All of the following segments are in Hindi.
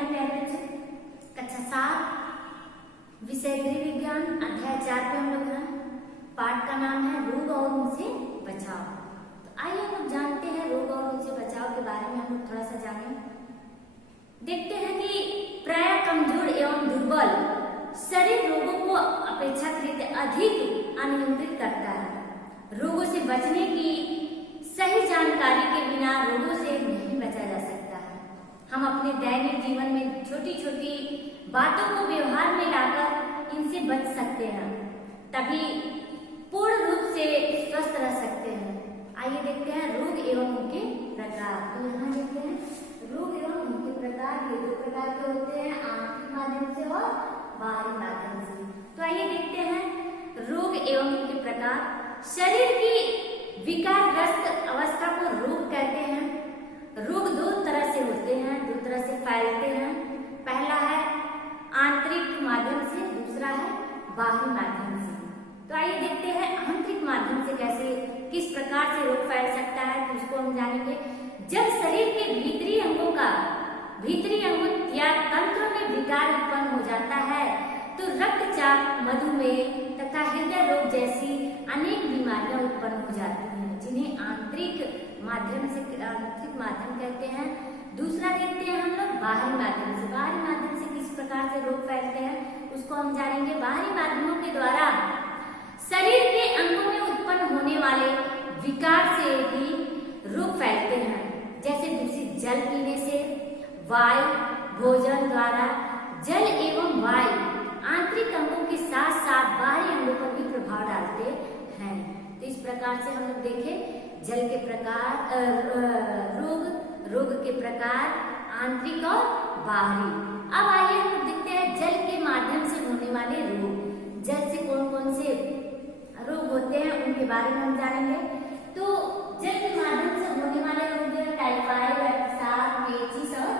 हमारे प्यारे बच्चे, कक्षा 7 विषय गृह विज्ञान अध्याय 4 पे हम लोग हैं। पाठ का नाम है रोग और उनसे बचाव। तो आइए हम लोग जानते हैं रोग और उनसे बचाव के बारे में हम लोग थोड़ा सा जानें। देखते हैं कि प्राय कमजोर एवं दुर्बल शरीर रोगों को अपेक्षाकृत अधिक अनियंत्रित करता है। रोगों से बचने की सही जानकारी के बिना रोगों से नहीं बचा जा सकता है। हम अपने दैनिक जीवन में छोटी छोटी बातों को व्यवहार में लाकर इनसे बच सकते हैं, तभी पूर्ण रूप से स्वस्थ रह सकते हैं। आइए देखते हैं रोग एवं उनके प्रकार। तो यहाँ देखते हैं रोग एवं उनके प्रकार। ये दो प्रकार के होते हैं, आंतरिक माध्यम से और बाहरी माध्यम से। तो आइए देखते हैं रोग एवं उनके प्रकार। शरीर की विकारग्रस्त अवस्था को रोग कहते हैं। रोग दो तरह से होते हैं, दो तरह से फैलते हैं। पहला है आंतरिक माध्यम से, दूसरा है बाहरी माध्यम से। तो आइए देखते हैं आंतरिक माध्यम से कैसे, किस प्रकार से रोग फैल सकता है, तो उसको हम जानेंगे। जब शरीर के भीतरी अंगों या तंत्रों में विकार उत्पन्न हो जाता है तो रक्तचाप, मधुमेह तथा हृदय रोग जैसी अनेक बीमारियां उत्पन्न हो जाती हैं, जिन्हें आंतरिक माध्यम कहते हैं। दूसरा देखते हैं हम लोग बाहरी माध्यम से। बाहरी माध्यम से किस प्रकार से रोग फैलते हैं उसको हम जानेंगे। बाहरी माध्यमों के द्वारा शरीर के अंगों में उत्पन्न होने वाले विकार से भी रोग फैलते हैं, जैसे दूषित जल पीने से, वायु, भोजन द्वारा जल एवं वायु आंतरिक अंगों के साथ साथ बाहरी अंगों पर भी प्रभाव डालते हैं। तो इस प्रकार से हम लोग देखें जल के प्रकार, रोग के प्रकार आंतरिक और बाहरी। अब आइए हम लोग देखते हैं जल के माध्यम से होने वाले रोग। जल से कौन कौन से रोग होते हैं उनके बारे में हम जानेंगे। तो जल के माध्यम से होने वाले रोग जो टाइफाइड, अतिसार, पेचिश और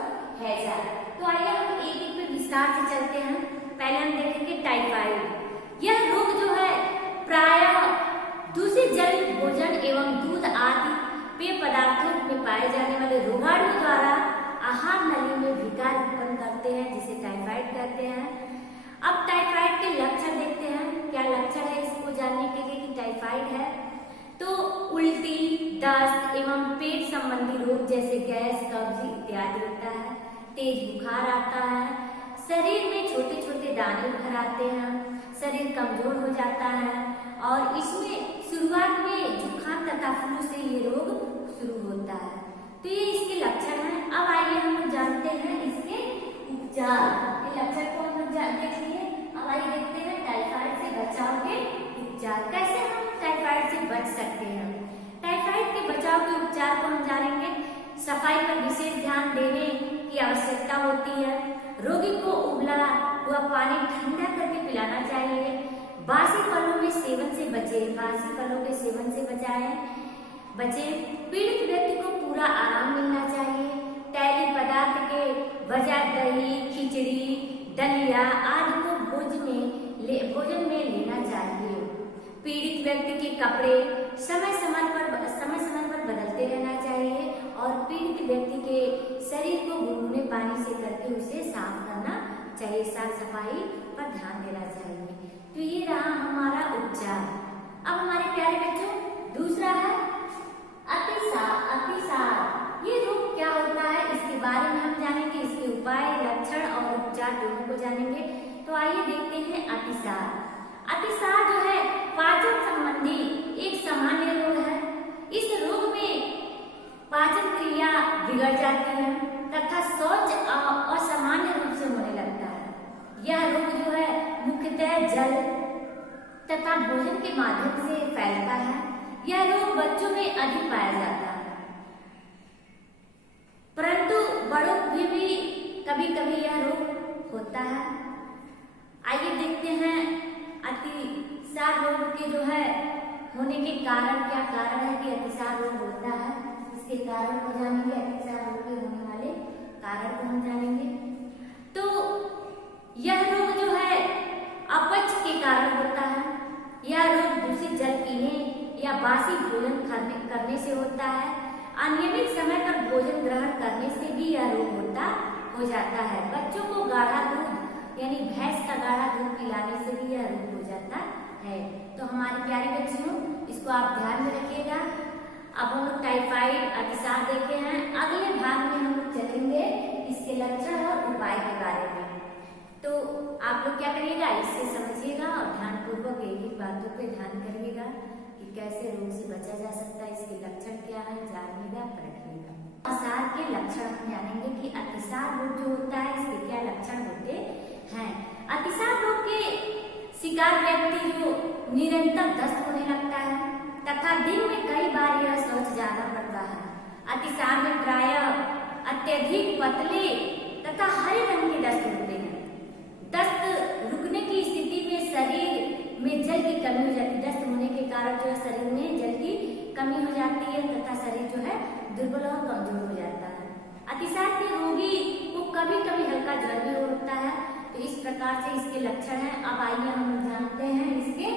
हैजा। तो आइए हम एक एक पे विस्तार से चलते हैं। पहले हम देखेंगे टाइफाइड। यह रोग जो है प्रायः दूषित जल, भोजन एवं दूध आदि पेय पदार्थों में पाए जाने वाले रोगाणु द्वारा आहार नली में विकार उत्पन्न करते हैं, जिसे टाइफाइड कहते हैं। अब टाइफाइड के लक्षण देखते हैं। क्या लक्षण है इसको जानने के लिए कि टाइफाइड है, तो उल्टी, दस्त एवं पेट संबंधी रोग जैसे गैस, कब्ज इत्यादि होता है। तेज बुखार आता है, शरीर में छोटे छोटे दाने उभर आते हैं, शरीर कमजोर हो जाता है और इसमें शुरुआत में जुकाम तथा फ्लू से ये रोग शुरू होता है। तो ये इसके लक्षण हैं। अब आइए हम लोग जानते हैं इसके उपचार। ये लक्षण को हम लोग देखेंगे। अब आइए देखते हैं टाइफाइड से बचाव के उपचार। कैसे हम टाइफाइड से बच सकते हैं। टाइफाइड के बचाव के उपचार को हम जानेंगे। सफाई पर विशेष ध्यान देने की आवश्यकता होती है। रोगी को उबला हुआ पानी ठंडा करके पिलाना चाहिए। बासी फलों में सेवन से बचें, बासी फलों के सेवन से बचें। पीड़ित व्यक्ति को पूरा आराम मिलना चाहिए। तैलीय पदार्थ के बजाय दही, खिचड़ी, दलिया आदि को भोजन में लेना चाहिए। पीड़ित व्यक्ति के कपड़े समय समय पर बदलते रहना चाहिए और पीड़ित व्यक्ति के शरीर को गुनगुने पानी से करके उसे साफ करना चाहिए। साफ सफाई पर ध्यान देना चाहिए। तो ये रहा हमारा उपचार। अब हमारे प्यारे बच्चों दूसरा है अतिसार। ये रोग क्या होता है इसके बारे में हम जानेंगे। इसके उपाय, लक्षण और उपचार दोनों को जानेंगे। तो आइए देखते हैं अतिसार। अतिसार जो है पाचन संबंधी एक सामान्य रोग है। इस रोग में पाचन क्रिया बिगड़ जाती है तथा शौच असामान्य रूप से होने लगता है। यह रोग जो है मुख्यतः जल तथा भोजन के माध्यम से फैलता है। यह रोग बच्चों में अधिक पाया जाता है, परंतु बड़ों में भी कभी कभी यह रोग होता है। आइए देखते हैं अतिसार रोग के जो है होने के कारण। क्या कारण है कि अतिसार रोग होता है, इसके कारण को जानेंगे। अतिसार रोग के होने वाले कारण को हम जानेंगे। तो यह रोग जो है अपच के कारण होता है। यह रोग दूषित जल पीने या बासी भोजन करने से होता है। अनियमित समय पर भोजन ग्रहण करने से भी यह रोग हो जाता है। बच्चों को गाढ़ा दूध यानी भैंस का गाढ़ा दूध पिलाने से भी यह रोग हो जाता है। तो हमारे प्यारे बच्चों, इसको आप ध्यान में रखिएगा। अब हम लोग टाइफाइड अतिसार देखे हैं। अगले भाग में हम लोग चलेंगे इसके लक्षण और उपाय के बारे में। तो आप लोग क्या करिएगा, इससे समझिएगा और ध्यानपूर्वक एक एक बातों पे ध्यान करिएगा कि कैसे रोग से बचा जा सकता है, इसके लक्षण क्या है, जानिएगा, परखिएगा। अतिसार के लक्षण हम जानेंगे कि अतिसार रोग जो होता है इसके क्या लक्षण होते हैं। अतिसार रोग के शिकार व्यक्ति जो निरंतर दस्त होने लगता है तथा दिन में कई बार यह शौच जाना पड़ता है। अतिसार में प्रायः अत्यधिक पतले तथा हरे रंग के दस्त होते हैं। दस्त रुकने की स्थिति में शरीर में जल की कमी हो जाती है। दस्त होने के कारण जो है शरीर में जल की कमी हो जाती है तथा शरीर जो है दुर्बल और कमजोर हो जाता है। अतिसार के रोगी को कभी कभी हल्का ज्वर भी होता है। तो इस प्रकार से इसके लक्षण हैं। अब आइए हम जानते हैं इसके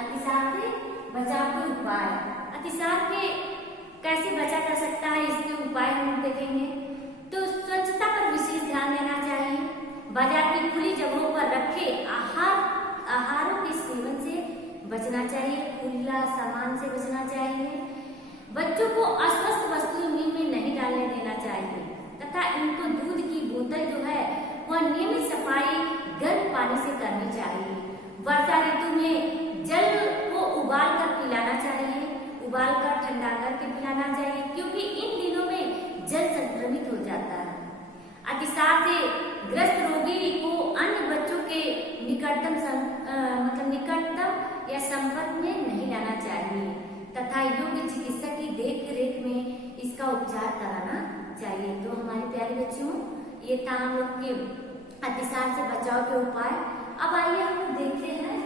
अतिसार से बचाव के उपाय। अतिसार के कैसे बचा जा सकता है, इसके उपाय हम देखेंगे। तो स्वच्छता पर विशेष ध्यान देना चाहिए। बाजार की खुली जगहों पर रखे आहारों के सेवन से बचना चाहिए। खुला सामान से बचना चाहिए। बच्चों को अस्वस्थ वस्तुएं मुंह में नहीं डालने देना चाहिए तथा इनको दूध की बोतल जो है वह नियमित सफाई गर्म पानी से करनी चाहिए। वर्षा ऋतु में जल को उबाल कर पिलाना चाहिए, उबाल कर ठंडा करके पिलाना चाहिए क्योंकि इन दिनों में जल संक्रमित हो जाता है। अतिसार से ग्रस्त रोगी को अन्य बच्चों के निकटतम या संपर्क में नहीं लाना चाहिए तथा योग्य चिकित्सक की देख रेख में इसका उपचार कराना चाहिए। तो हमारे प्यारे बच्चों, ये था हम लोग के अतिसार से बचाव के उपाय। अब आइए हम लोग देखते हैं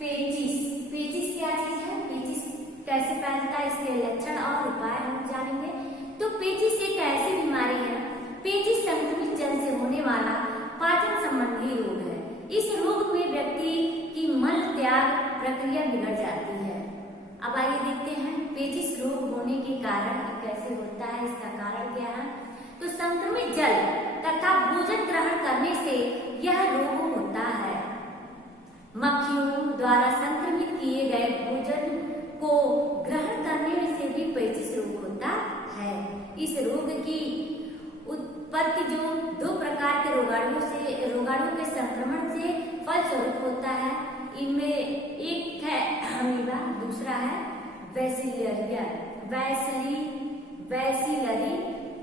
पेचिस। पेचिस क्या चीज है, पेचिस कैसे फैलता है, इसके लक्षण और उपाय हम जानेंगे। तो पेचिस एक ऐसी बीमारी है, पेचिस संक्रमित जल से होने वाला पाचन संबंधी रोग है। इस रोग में व्यक्ति की मल त्याग प्रक्रिया बिगड़ जाती है। अब आइए देखते हैं पेचिस रोग होने के कारण कैसे होता है, इसका कारण क्या है। तो संक्रमित जल तथा भोजन ग्रहण करने से यह रोग होता है। मक्खियों द्वारा संक्रमित किए गए भोजन को ग्रहण करने से भी पेचिस रोग होता है। इस रोग की उत्पत्ति जो दो प्रकार के रोगाणुओं के संक्रमण से फलस्वरूप होता है। इनमें एक है अमीबा, दूसरा है बैसिलरिया। बैसिलरी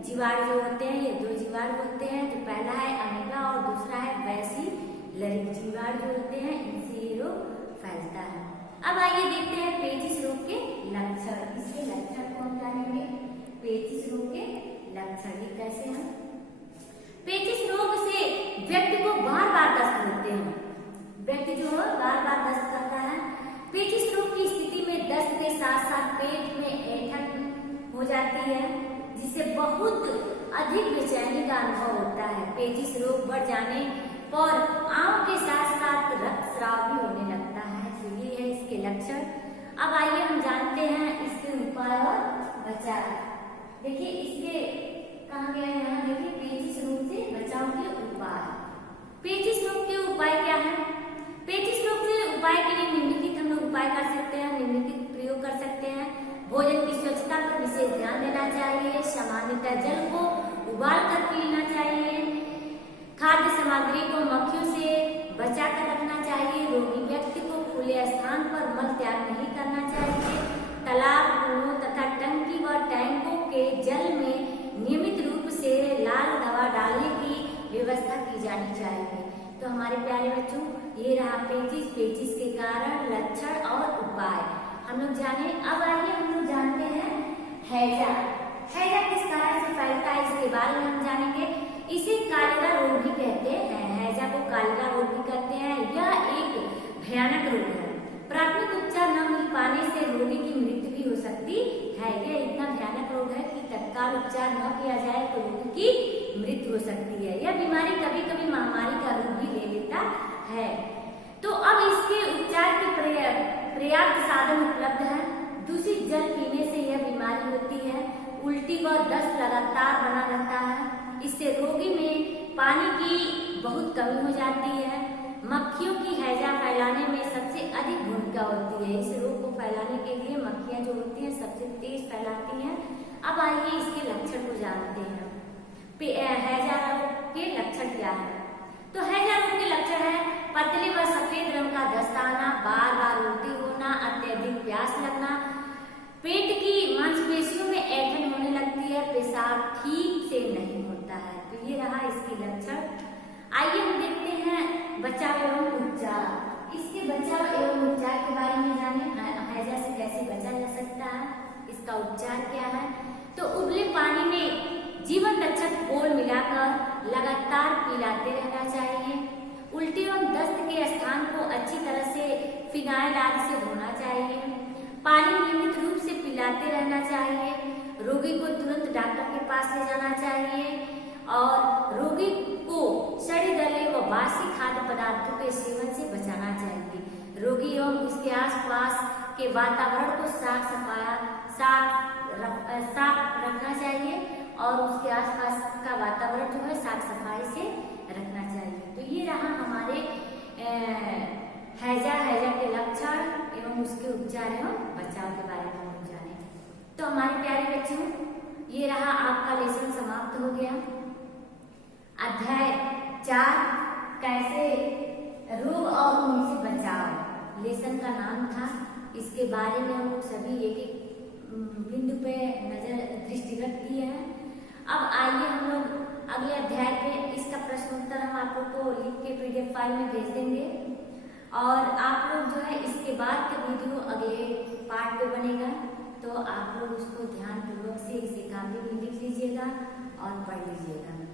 जीवाणु जो होते हैं, ये दो जीवाणु होते हैं। जो पहला है अमीबा और दूसरा है बैसिलरी जीवाणु जो होते हैं, इनसे ये रोग फैलता है। अब आइए देखते हैं पेचिस रोग के लक्षण। इसके लक्षण को हम जानेंगे। पेचिस रोग के लक्षण कैसे हैं। पेचिस रोग से व्यक्ति को बार बार दस्त होते हैं। व्यक्ति जो है बार बार दस्त करता है। पेचिस रोग की स्थिति में दस्त के साथ साथ पेट में ऐंठन हो जाती है जिससे बहुत अधिक बेचैनी का अनुभव होता है। पेचिस रोग बढ़ जाने पर आंख के साथ साथ रक्तस्राव भी होने लगता है। तो ये है इसके लक्षण। अब आइए हम जानते हैं इसके उपाय और बचाव। देखिए इसके कहा गया है, यहाँ देखिए पेचिस रोग से बचाव के उपाय। पेचिस रोग के उपाय क्या है। पेचिस रोग से उपाय के लिए निम्नलिखित हम लोग उपाय कर सकते हैं, निम्नलिखित प्रयोग कर सकते हैं। भोजन की स्वच्छता पर विशेष ध्यान देना चाहिए। सामान्यतः जल को उबाल कर पीना चाहिए। खाद्य सामग्री को मक्खियों से बचा कर रखना चाहिए। रोगी व्यक्ति को खुले स्थान पर मल त्याग नहीं करना चाहिए। तालाब, कुओं तथा टंकी व टैंकों के जल में नियमित रूप से लाल दवा डालने की व्यवस्था की जानी चाहिए। तो हमारे प्यारे बच्चों, ये रहा पेचिस के कारण, लक्षण और उपाय हम लोग जाने। अब आइए हम लोग जानते हैं हैजा। हैजा किस कारण से फैलता है, इसके बारे में हम जानेंगे। इसे कालेरा रोग भी कहते हैं। हैजा को कालेरा रोग भी कहते हैं। यह एक भयानक रोग है। प्राथमिक उपचार न मिल पाने से रोगी की मृत्यु भी हो सकती है। यह इतना भयानक रोग है कि तत्काल उपचार न किया जाए तो रोगी की मृत्यु हो सकती है। यह बीमारी कभी कभी महामारी का रूप भी ले लेता है। तो अब इसके उपचार के पर्याप्त साधन उपलब्ध है। दूषित जल पीने से यह बीमारी होती है। उल्टी व दस्त लगातार बना रहता है। इससे रोगी में पानी की बहुत कमी हो जाती है। मक्खियों की हैजा फैलाने में सबसे अधिक भूमिका होती है। इस रोग को फैलाने के लिए मक्खियां जो होती हैं सबसे तेज फैलाती हैं। अब आइए इसके लक्षण को जानते हैं। हैजा रोग के लक्षण क्या है? तो हैजा रोग के लक्षण है पतले व सफेद रंग का दस्त आना, बार बार उल्टी होना, अत्यधिक प्यास लगना, पेट की मांसपेशियों में ऐंठन होने लगती है, पेशाब ठीक से नहीं होता है। तो ये रहा इसके लक्षण। आइए हम देखते हैं बचाव एवं उपचार। इसके बचाव एवं उपचार के बारे में जाने। हैजा से कैसे बचा जा सकता है, इसका उपचार क्या है? तो उबले पानी में जीवन रक्षक घोल मिलाकर लगातार पिलाते रहना चाहिए। उल्टी एवं दस्त के स्थान को अच्छी तरह से फिनाइल आदि से धोना चाहिए। पानी नियमित रूप से पिलाते रहना चाहिए। रोगी को तुरंत डॉक्टर के पास ले जाना चाहिए और रोगी को सड़े गले व बासी खाद्य पदार्थों के सेवन से बचाना चाहिए। रोगी एवं उसके आसपास के वातावरण को साफ रखना चाहिए और उसके आसपास का वातावरण जो है साफ सफाई से रखना चाहिए। तो ये रहा हमारे हैजा के लक्षण एवं उसके उपचार एवं बचाव के बारे में हम जाने। तो हमारे प्यारे बच्चों, ये रहा आपका लेसन समाप्त हो गया। अध्याय 4 कैसे रोग और उनसे बचाव लेसन का नाम था। इसके बारे में हम लोग सभी एक एक बिंदु पे दृष्टिगत किए हैं। अब आइए हम लोग अगले अध्याय पे इसका प्रश्न उत्तर हम आप लोग को लिख के PDF फाइल में भेज देंगे और आप लोग जो है इसके बाद का वीडियो अगले पार्ट पे बनेगा। तो आप लोग उसको ध्यानपूर्वक से इसे कापी में लिख लीजिएगा और पढ़ लीजिएगा।